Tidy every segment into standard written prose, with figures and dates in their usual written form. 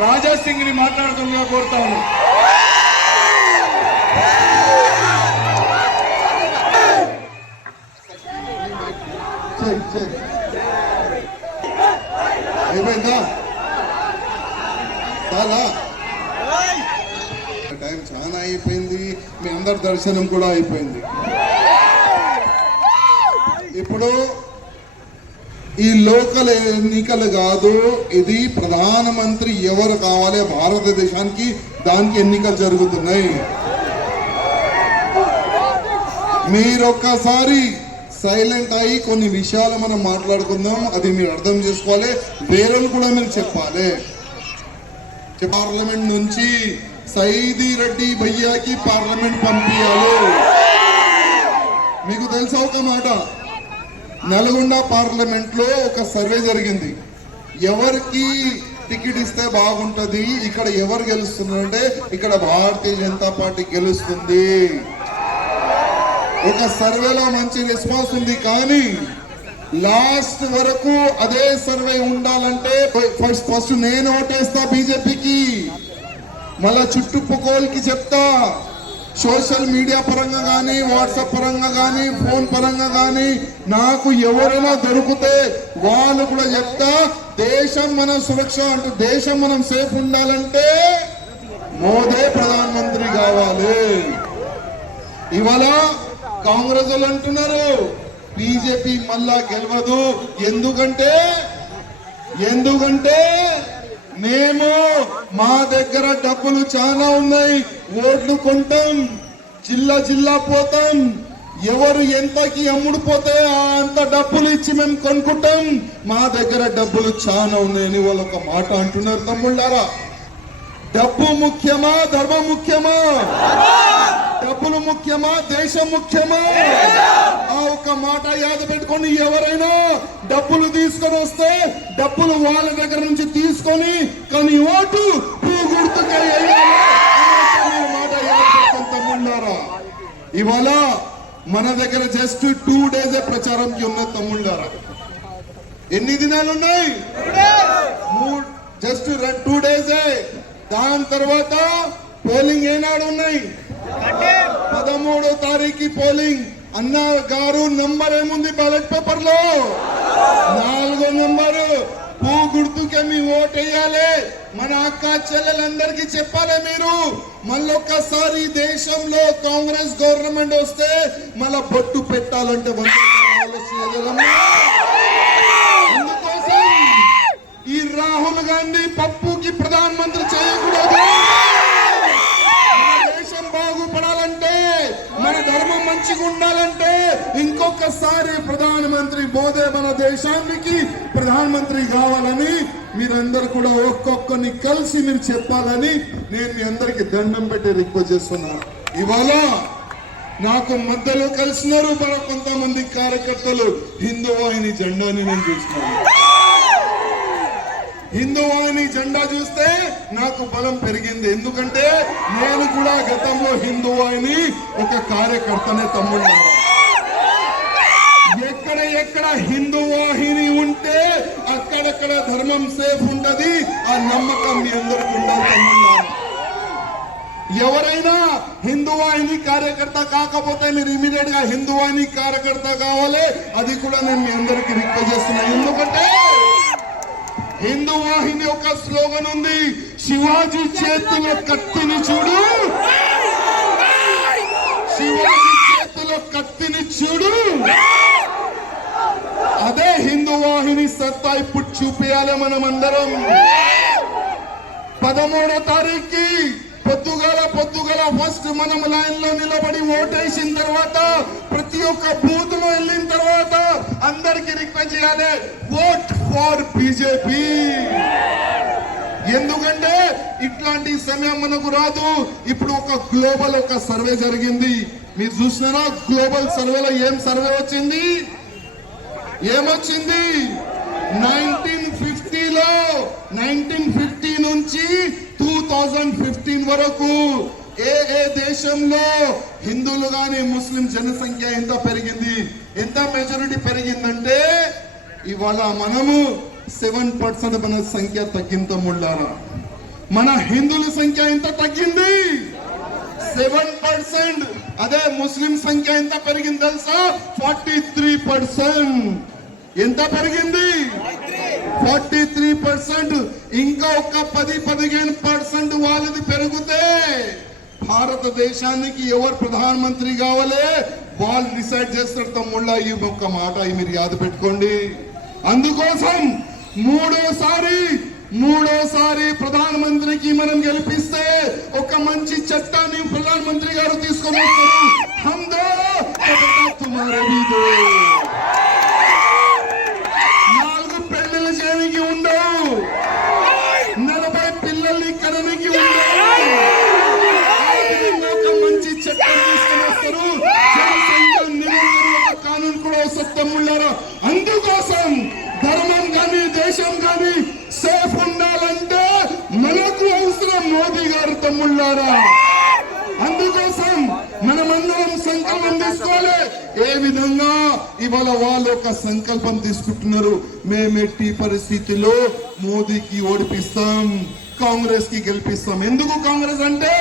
రాజా సింగ్ ని మాట్లాడుతుండగా కోరుతాను. అయిపోయిందా? చాలా టైం చాలా అయిపోయింది. మీ అందరి దర్శనం కూడా అయిపోయింది. ఇప్పుడు ఈ లోకల్ ఎన్నికలు కాదు, ఇది ప్రధానమంత్రి ఎవరు కావాలి భారతదేశానికి, దానికి ఎన్నికలు జరుగుతున్నాయి. మీరొక్కసారి సైలెంట్ అయ్యి కొన్ని విషయాలు మనం మాట్లాడుకుందాం. అది మీరు అర్థం చేసుకోవాలి, వేరే కూడా మీరు చెప్పాలి. పార్లమెంట్ నుంచి సైదీ రెడ్డి భయ్యాకి పార్లమెంట్ పంపించాలి. మీకు తెలుసా ఒక మాట, నల్గొండ పార్లమెంట్ లో ఒక సర్వే జరిగింది. ఎవరికి టికెట్ ఇస్తే బాగుంటది, ఇక్కడ ఎవరు గెలుస్తున్నారంటే ఇక్కడ భారతీయ జనతా పార్టీ గెలుస్తుంది. ఒక సర్వేలో మంచి రెస్పాన్స్ ఉంది. కానీ లాస్ట్ వరకు అదే సర్వే ఉండాలంటే ఫస్ట్ నేను ఓటేస్తా బీజేపీకి, మళ్ళా చుట్టుపక్కలకి చెప్తా, సోషల్ మీడియా పరంగా కానీ, వాట్సాప్ పరంగా కానీ, ఫోన్ పరంగా కానీ నాకు ఎవరైనా దొరికితే వాళ్ళు కూడా చెప్తా. దేశం మనం సురక్ష అంటూ, దేశం మనం సేఫ్ ఉండాలంటే మోదీ ప్రధానమంత్రి కావాలి. ఇవాళ కాంగ్రెస్ వాళ్ళు అంటున్నారు బీజేపీ మళ్ళా గెలవదు. ఎందుకంటే మేము మా దగ్గర డబ్బులు చాలా ఉన్నాయి, ఓట్లు కొంటాం, జిల్లా పోతాం, ఎవరు ఎంతకి అమ్ముడుపోతే అంత డబ్బులు ఇచ్చి మేము కొనుక్కుంటాం, మా దగ్గర డబ్బులు చాలా ఉన్నాయని వాళ్ళు ఒక మాట అంటున్నారు. తమ్ముళ్ళారా, డబ్బు ముఖ్యమా, ధర్మం ముఖ్యమా? డబ్బులు ముఖ్యమా, దేశం ముఖ్యమా? ఆ ఒక్క మాట యాద పెట్టుకొని, ఎవరైనా డబ్బులు తీసుకొని వస్తే డబ్బులు వాళ్ళ దగ్గర నుంచి తీసుకొని కానీ ఓటు గుర్తుగా మాట యాద పెట్టుకొని తమ్ముళ్ళారా. ఇవాళ మన దగ్గర జస్ట్ 2 days ప్రచారంకి ఉన్న తమ్ముళ్ళారా. ఎన్ని దినాలు ఉన్నాయి? Just 2 days. దాని తర్వాత పోలింగ్ ఏనాడు ఉన్నాయి? 13వ తారీఖు పోలింగ్. అన్న గారు నంబర్ ఏముంది బ్యాలెట్ పేపర్ లో? 4వ నంబరు. పూ గుర్తుకే మీ ఓటు వేయాలి. మన అక్క చెల్లెలందరికీ చెప్పాలి. మీరు మళ్ళొక్కసారి దేశంలో కాంగ్రెస్ గవర్నమెంట్ వస్తే మళ్ళా బొట్టు పెట్టాలంటే అందుకోసం ఈ రాహుల్ గాంధీ పప్పుకి ప్రధానమంత్రి చేయకూడదు. మన దేశం బాగుపడాలంటే, మన ధర్మం మంచిగా ఉండాలంటే ఇంకొకసారి ప్రధానమంత్రి మోదీ మన దేశానికి ప్రధానమంత్రి కావాలని మీరందరూ కూడా ఒక్కొక్కరిని కలిసి మీరు చెప్పాలని నేను మీ అందరికి దండం పెట్టి రిక్వెస్ట్ చేస్తున్నాను. ఇవాళ నాకు మధ్యలో కలిసినారు కొంతమంది కార్యకర్తలు. హిందూ వాహిని జెండాని నేను చూస్తున్నాను. హిందూ వాహిని జెండా చూస్తే నాకు బలం పెరిగింది. ఎందుకంటే నేను కూడా గతంలో హిందూ వాహిని ఒక కార్యకర్తనే. తమ్ముడు, ఎక్కడ హిందూ వాహిని ఉంటే అక్కడక్కడ ధర్మం సేఫ్ ఉంటది. ఆ నమ్మకం మీ అందరికి ఉండాలి. తమ్ముడు, ఎవరైనా హిందూ వాహిని కార్యకర్త కాకపోతే మీరు ఇమీడియట్ గా హిందూ వాహిని కార్యకర్త కావాలి. అది కూడా నేను మీ అందరికి రిక్వెస్ట్ చేస్తున్నాను. ఎందుకంటే హిందూ వాహిని ఒక స్లోగన్ ఉంది, శివాజీ చేతిలో కత్తిని చూడు, శివాజీ చేతిలో కత్తిని చూడు. అదే హిందూ వాహిని సత్తా ఇప్పుడు చూపించాలి మనం అందరం. 13వ తారీఖుకి పొద్దుగల ఫస్ట్ మనం లైన్ లో నిలబడి ఓటేసిన తర్వాత ప్రతి ఒక్క బూత్ లో వెళ్ళిన తర్వాత అందరికి రిక్వెస్ట్ చేయాలి, ఓట్ ఫర్ బీజేపీ. ఎందుకంటే ఇట్లాంటి సమయం మనకు రాదు. ఇప్పుడు ఒక గ్లోబల్ ఒక సర్వే జరిగింది, మీరు చూసినారా? గ్లోబల్ సర్వేలో ఏం సర్వే వచ్చింది? ఏమొచ్చింది? 1950 నుంచి 2015 వరకు ఏ దేశంలో హిందువులు గాని ముస్లిం జనసంఖ్య ఎంత పెరిగింది, ఎంత మెజారిటీ పెరిగిందంటే ఇవాళ మనము 7% మన సంఖ్య తగ్గింతముండారా. మన హిందువుల సంఖ్య ఎంత తగ్గింది? 7%. అదే ముస్లిం సంఖ్య ఎంత పెరిగింది తెలుసా? 43%. ఎంత పెరిగింది? 43%. ఇంకా ఒక 10-15% వాళ్ళది పెరిగితే భారతదేశానికి ఎవరు ప్రధానమంత్రి కావాలి వాళ్ళు డిసైడ్ చేస్తారు. తమ్ముళ్ళ ఈ ఒక్క మాట మీరు యాద పెట్టుకోండి. అందుకోసం మూడోసారి ప్రధానమంత్రికి మనం గెలిపిస్తే ఒక మంచి చట్టాన్ని ప్రధానమంత్రి గారు తీసుకొని వస్తారు. హమ్ దో తుమారే భీ దో. 4 పెళ్లిళ్ళు చేయడానికి ఉండవు, 40 పిల్లల్ని కనడానికి ఉండవు. ఒక మంచి చట్టం తీసుకొని వస్తారు. జనసంఖ్య నిరంతరం ఒక కానూన్ కూడా వస్తుంది తమ్ముళ్ళారా. అందుకోసం ధర్మం కానీ దేశం కానీ సేఫ్ ఉండాలంటే మనకు అవసరం మోదీ గారు తమ్ముళ్ళారా. అందుకోసం మనమందరం సంకల్పం తీసుకోవాలి. ఏ విధంగా ఇవాళ వాళ్ళు ఒక సంకల్పం తీసుకుంటున్నారు, మేము ఎట్టి పరిస్థితిలో మోదీకి ఓడిపిస్తాం, కాంగ్రెస్ కి గెలిపిస్తాం. ఎందుకు కాంగ్రెస్ అంటే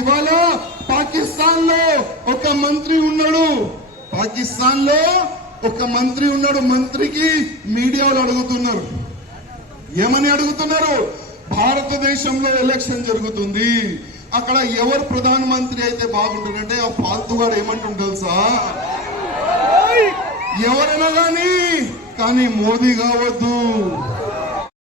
ఇవాళ పాకిస్తాన్ లో ఒక మంత్రి ఉన్నాడు, మంత్రికి మీడియాలో అడుగుతున్నారు. ఏమని అడుగుతున్నారు? భారతదేశంలో ఎలక్షన్ జరుగుతుంది, అక్కడ ఎవరు ప్రధానమంత్రి అయితే బాగుంటుందంటే ఆ ఫాల్తుగాడు ఏమంటుంది తెలుసా? ఎవరైనా కానీ మోదీ కావద్దు,